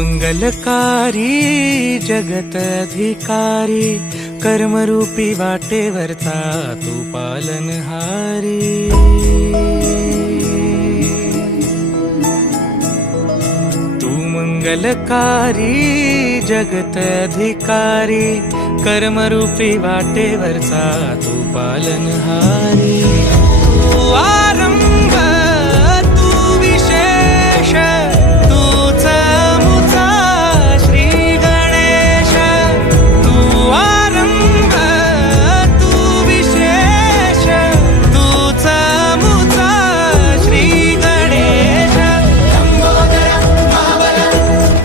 मंगलकारी जगत अधिकारी, कर्मरूपी वाटेवरचा तू पालनहारी। तू मंगलकारी जगत अधिकारी, कर्मरूपी वाटेवरचा तू पालनहारी। तू